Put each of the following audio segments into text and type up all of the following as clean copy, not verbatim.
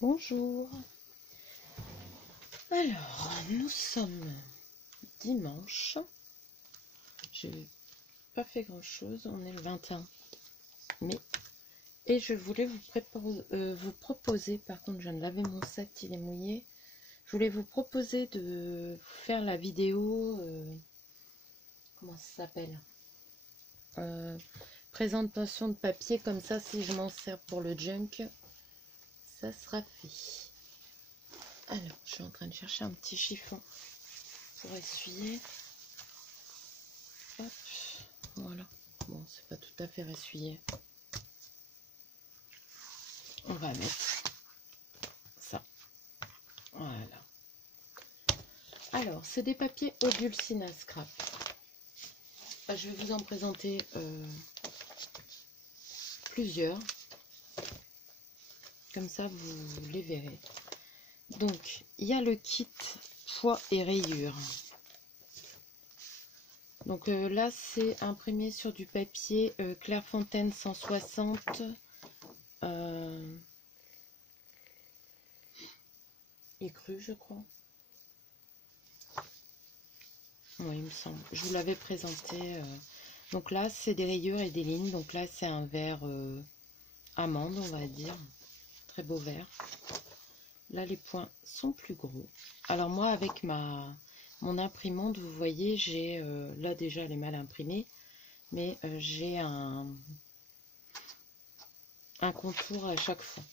Bonjour. Alors, nous sommes dimanche. J'ai pas fait grand chose. On est le 21 mai. Et je voulais vous proposer, par contre, je viens de laver mon set, il est mouillé. Je voulais vous proposer de faire la vidéo. Comment ça s'appelle, présentation de papier, comme ça, si je m'en sers pour le junk, ça sera fait. Alors, je suis en train de chercher un petit chiffon pour essuyer. Hop, voilà. Bon, c'est pas tout à fait essuyé. On va mettre ça. Voilà. Alors, c'est des papiers Odulcina Scrap. Je vais vous en présenter plusieurs. Comme ça, vous les verrez. Donc, il y a le kit poids et rayures. Donc là, c'est imprimé sur du papier Clairefontaine 160. Écru, je crois. Oui, il me semble. Je vous l'avais présenté. Donc là, c'est des rayures et des lignes. Donc là, c'est un vert amande, on va dire. Très beau vert. Là, les points sont plus gros. Alors moi, avec mon imprimante, vous voyez, j'ai... là, déjà, elle est mal imprimée. Mais j'ai un contour à chaque fois.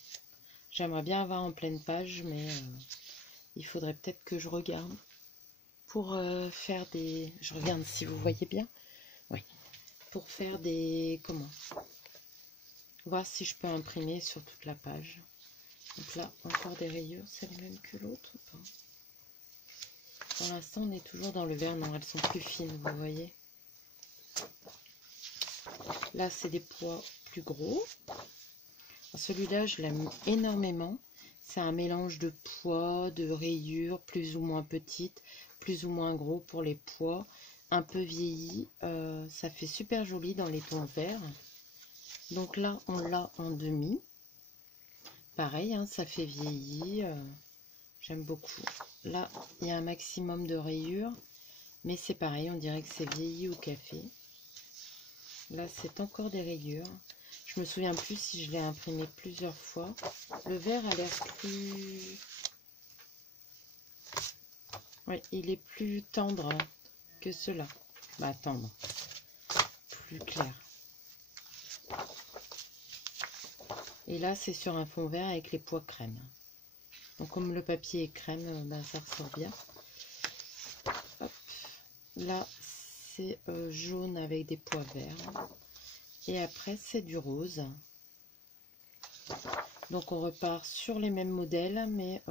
J'aimerais bien avoir en pleine page, mais il faudrait peut-être que je regarde pour faire des... Je regarde si vous voyez bien. Oui. Pour faire des... Comment? Voir si je peux imprimer sur toute la page. Donc là, encore des rayures. C'est les mêmes que l'autre ou pas? Pour l'instant, on est toujours dans le vert. Non, elles sont plus fines, vous voyez. Là, c'est des poids plus gros. Celui-là, je l'aime énormément. C'est un mélange de poids, de rayures, plus ou moins petites, plus ou moins gros pour les poids. Un peu vieilli. Ça fait super joli dans les tons verts. Donc là, on l'a en demi. Pareil, hein, ça fait vieilli. J'aime beaucoup. Là, il y a un maximum de rayures. Mais c'est pareil, on dirait que c'est vieilli au café. Là, c'est encore des rayures. Je me souviens plus si je l'ai imprimé plusieurs fois. Le vert a l'air plus... Oui, il est plus tendre que cela. Bah, tendre. Plus clair. Et là, c'est sur un fond vert avec les pois crème. Donc, comme le papier est crème, ben, ça ressort bien. Hop. Là, c'est jaune avec des pois verts. Et après, c'est du rose. Donc, on repart sur les mêmes modèles, mais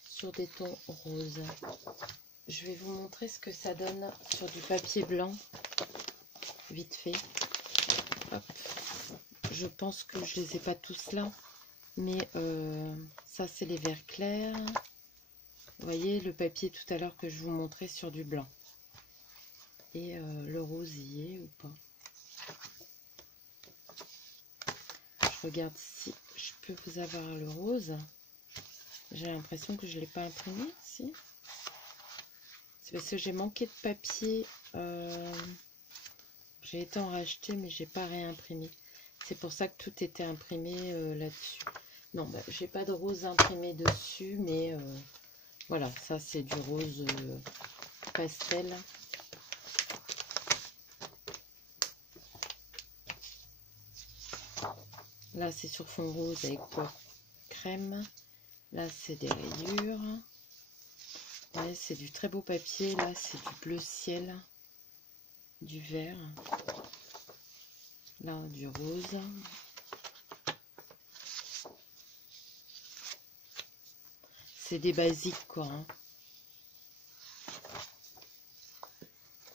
sur des tons roses. Je vais vous montrer ce que ça donne sur du papier blanc. Vite fait. Hop. Je pense que je les ai pas tous là. Mais ça, c'est les verts clairs. Vous voyez le papier tout à l'heure que je vous montrais sur du blanc. Et le rose y est ou pas? Je regarde si je peux vous avoir le rose. J'ai l'impression que je ne l'ai pas imprimé. Si. C'est parce que j'ai manqué de papier. J'ai été en racheter, mais j'ai pas réimprimé. C'est pour ça que tout était imprimé là-dessus. Non, bah, j'ai pas de rose imprimé dessus, mais voilà, ça c'est du rose pastel. Là, c'est sur fond rose avec pois crème. Là, c'est des rayures. Ouais, c'est du très beau papier. Là, c'est du bleu ciel, du vert. Là, du rose. C'est des basiques, quoi. Hein.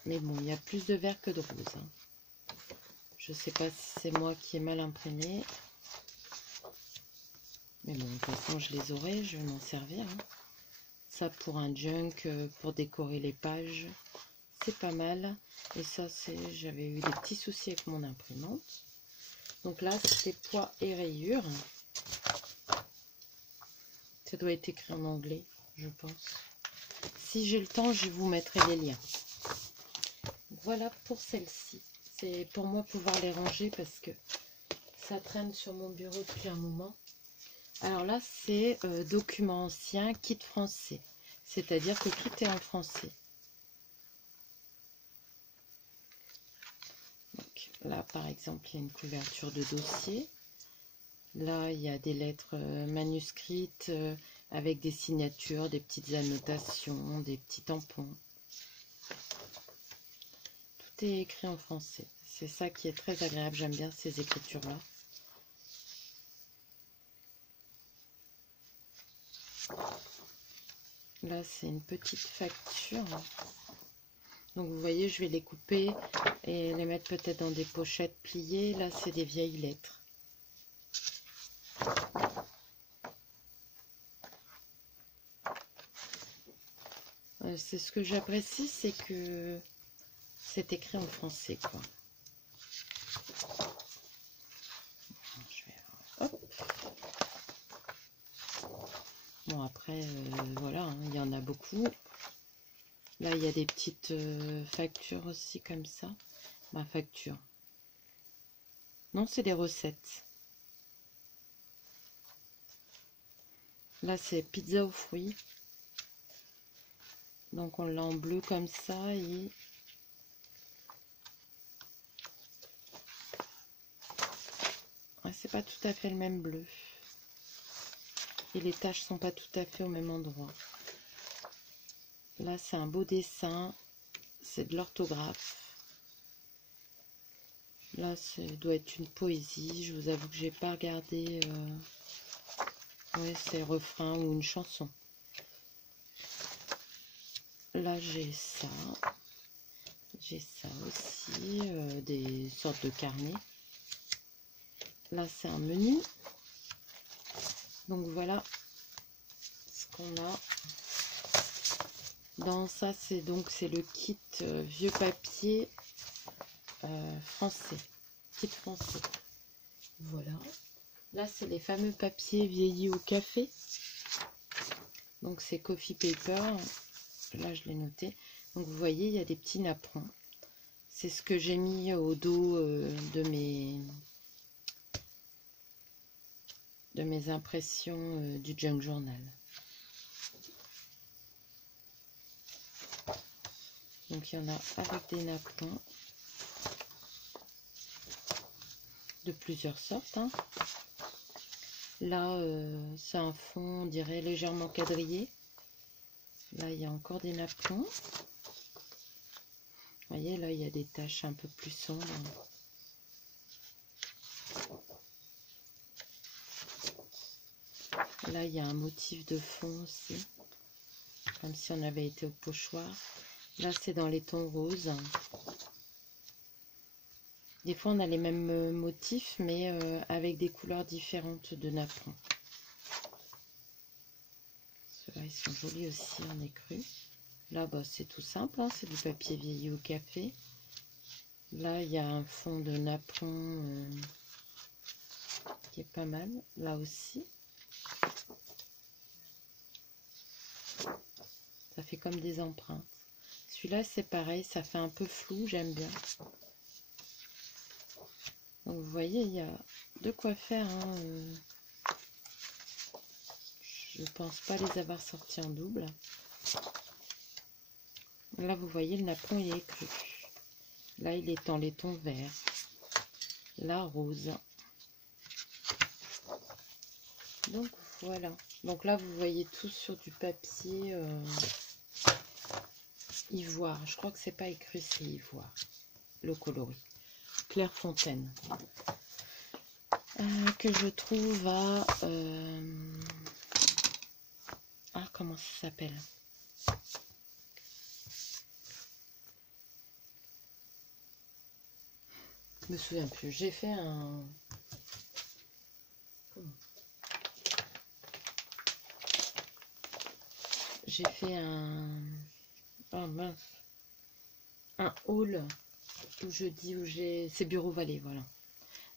Mais bon, il y a plus de vert que de rose. Hein. Je sais pas si c'est moi qui ai mal imprimé. Mais bon, de toute façon, je les aurai, je vais m'en servir. Hein. Ça, pour un junk, pour décorer les pages, c'est pas mal. Et ça, c'est... J'avais eu des petits soucis avec mon imprimante. Donc là, c'est poids et rayures. Ça doit être écrit en anglais, je pense. Si j'ai le temps, je vous mettrai les liens. Voilà pour celle-ci. C'est pour moi pouvoir les ranger parce que ça traîne sur mon bureau depuis un moment. Alors là, c'est document ancien, kit français. C'est-à-dire que tout est en français. Donc là, par exemple, il y a une couverture de dossier. Là, il y a des lettres manuscrites avec des signatures, des petites annotations, des petits tampons. Tout est écrit en français. C'est ça qui est très agréable. J'aime bien ces écritures-là. Là, c'est une petite facture. Donc, vous voyez, je vais les couper et les mettre peut-être dans des pochettes pliées. Là, c'est des vieilles lettres. C'est ce que j'apprécie, c'est que c'est écrit en français, quoi. Hop. Bon, après, voilà, hein, il y en a beaucoup. Là, il y a des petites factures aussi, comme ça. Ma facture. Non, c'est des recettes. Là, c'est pizza aux fruits. Donc, on l'a en bleu comme ça. Et c'est pas tout à fait le même bleu. Et les taches sont pas tout à fait au même endroit. Là, c'est un beau dessin. C'est de l'orthographe. Là, ça doit être une poésie. Je vous avoue que j'ai pas regardé. Ouais, c'est refrain ou une chanson. Là, j'ai ça. J'ai ça aussi. Des sortes de carnets. Là, c'est un menu. Donc, voilà ce qu'on a. Dans ça, c'est le kit vieux papier français. Kit français. Voilà. Là, c'est les fameux papiers vieillis au café. Donc, c'est coffee paper. Là, je l'ai noté. Donc, vous voyez, il y a des petits napperons. C'est ce que j'ai mis au dos de mes impressions du junk journal. Donc, il y en a avec des napperons de plusieurs sortes. Hein. Là, c'est un fond, on dirait, légèrement quadrillé. Là, il y a encore des napperons. Vous voyez, là, il y a des taches un peu plus sombres. Là, il y a un motif de fond aussi, comme si on avait été au pochoir. Là, c'est dans les tons roses. Des fois, on a les mêmes motifs, mais avec des couleurs différentes de napperons. Ceux-là, ils sont jolis aussi en écru. Là, bah, c'est tout simple, hein, c'est du papier vieilli au café. Là, il y a un fond de napperon qui est pas mal. Là aussi. Ça fait comme des empreintes. Celui-là, c'est pareil, ça fait un peu flou, j'aime bien. Donc, vous voyez, il y a de quoi faire. Hein, je ne pense pas les avoir sortis en double. Là, vous voyez, le napperon, il est écru. Là, il est en laiton vert. Là, rose. Donc, voilà. Donc là, vous voyez tout sur du papier ivoire. Je crois que c'est pas écrit, c'est ivoire. Le coloris. Clairefontaine. Que je trouve à... Ah, comment ça s'appelle? Je me souviens plus. J'ai fait un... J'ai fait un... Oh mince. Un haul où je dis où j'ai... C'est Bureau Vallée, voilà.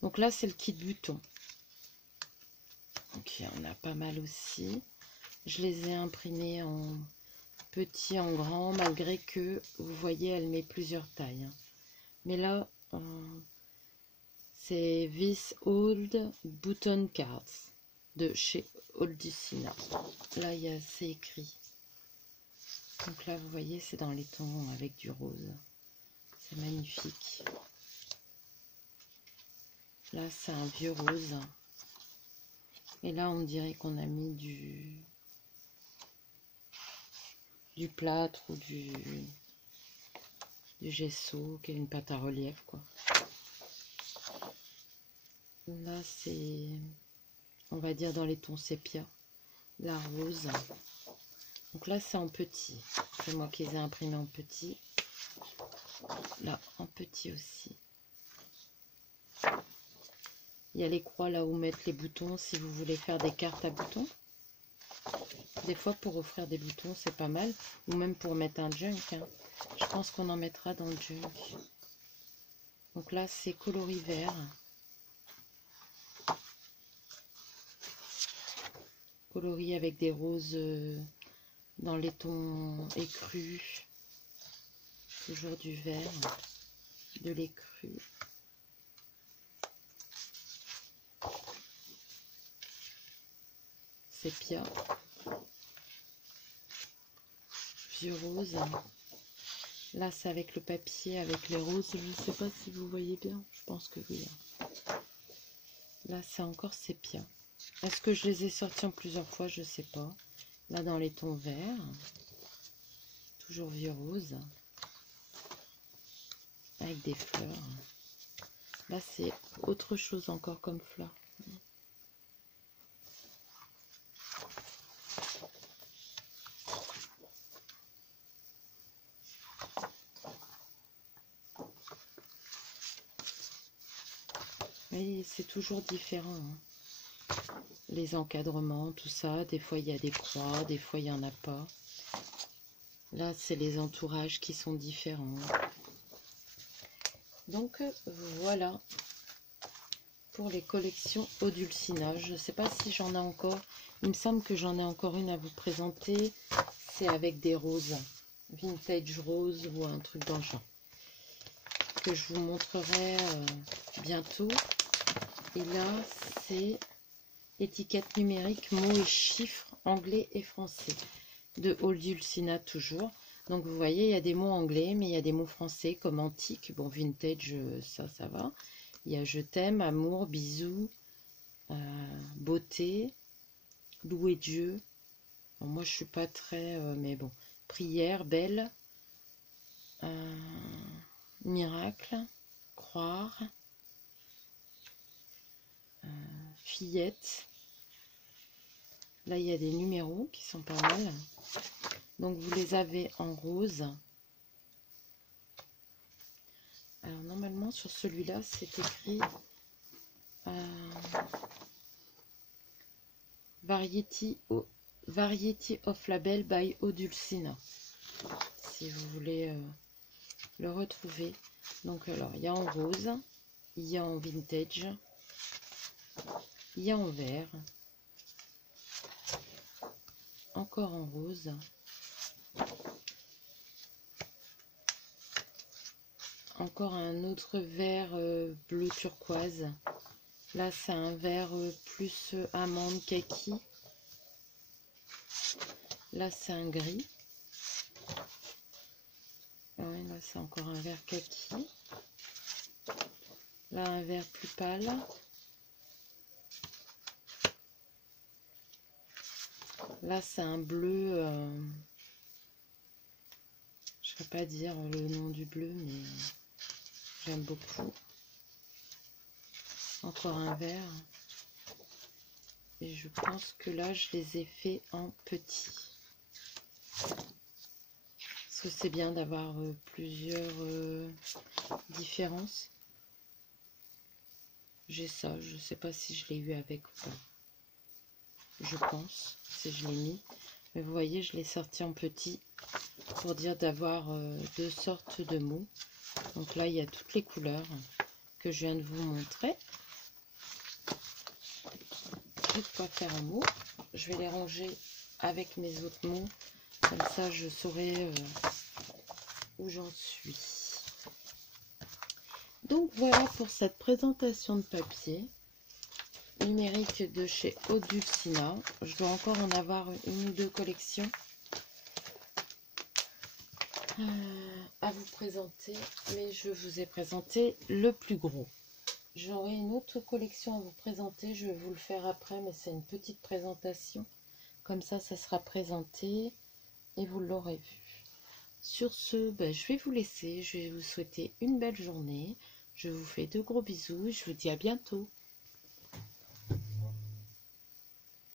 Donc là, c'est le kit bouton. Donc il y en a pas mal aussi. Je les ai imprimés en petit, en grand, malgré que, vous voyez, elle met plusieurs tailles. Mais là, c'est This Old Button Cards de chez Oldulcina. Là, c'est écrit. Donc là, vous voyez, c'est dans les tons avec du rose. C'est magnifique. Là, c'est un vieux rose. Et là, on dirait qu'on a mis du plâtre ou du gesso, qui est une pâte à relief, quoi. Là, c'est, on va dire, dans les tons sépia. La rose. Donc là, c'est en petit. C'est moi qui les ai imprimés en petit. Là, en petit aussi. Il y a les croix là où mettre les boutons si vous voulez faire des cartes à boutons. Des fois, pour offrir des boutons, c'est pas mal. Ou même pour mettre un junk. Hein. Je pense qu'on en mettra dans le junk. Donc là, c'est coloris vert. Coloris avec des roses dans les tons écrus. Toujours du vert, de l'écru. Sépia. Vieux rose. Là, c'est avec le papier, avec les roses. Je ne sais pas si vous voyez bien. Je pense que oui. Là, c'est encore sépia. Est-ce que je les ai sortis en plusieurs fois? Je ne sais pas. Là, dans les tons verts. Toujours vieux rose. Avec des fleurs. Là, c'est autre chose encore comme fleurs. Et c'est toujours différent. Hein. Les encadrements, tout ça. Des fois, il y a des croix. Des fois, il n'y en a pas. Là, c'est les entourages qui sont différents. Donc, voilà. Pour les collections Oldulcina. Je ne sais pas si j'en ai encore. Il me semble que j'en ai encore une à vous présenter. C'est avec des roses. Vintage rose ou un truc dans le genre. Que je vous montrerai bientôt. Et là, c'est étiquette numérique, mots et chiffres anglais et français. De Oldulcina toujours. Donc vous voyez, il y a des mots anglais, mais il y a des mots français comme antique. Bon, vintage, ça va. Il y a je t'aime, amour, bisous, beauté, louer Dieu. Bon, moi, je suis pas très... mais bon, prière, belle, miracle, croire, fillette. Là, il y a des numéros qui sont pas mal. Donc, vous les avez en rose. Alors, normalement, sur celui-là, c'est écrit Variety of Label by Oldulcina. Si vous voulez le retrouver. Donc, alors, il y a en rose, il y a en vintage, il y a en vert, encore en rose, encore un autre vert bleu turquoise. Là, c'est un vert plus amande kaki. Là, c'est un gris. Ouais, là, c'est encore un vert kaki. Là, un vert plus pâle. Là, c'est un bleu. Je ne sais pas dire le nom du bleu, mais j'aime beaucoup. Encore un vert. Et je pense que là, je les ai fait en petit. Parce que c'est bien d'avoir plusieurs différences. J'ai ça, je ne sais pas si je l'ai eu avec ou pas. Je pense, si je l'ai mis. Mais vous voyez, je l'ai sorti en petit pour dire d'avoir deux sortes de mots. Donc là, il y a toutes les couleurs que je viens de vous montrer. J'ai de quoi faire un mot. Je vais les ranger avec mes autres mots. Comme ça, je saurai où j'en suis. Donc voilà pour cette présentation de papier numérique de chez Haute Dulcinea. Je dois encore en avoir une ou deux collections à vous présenter, mais je vous ai présenté le plus gros. J'aurai une autre collection à vous présenter, je vais vous le faire après, mais c'est une petite présentation. Comme ça sera présenté et vous l'aurez vu. Sur ce, je vais vous laisser, je vais vous souhaiter une belle journée. Je vous fais de gros bisous, je vous dis à bientôt.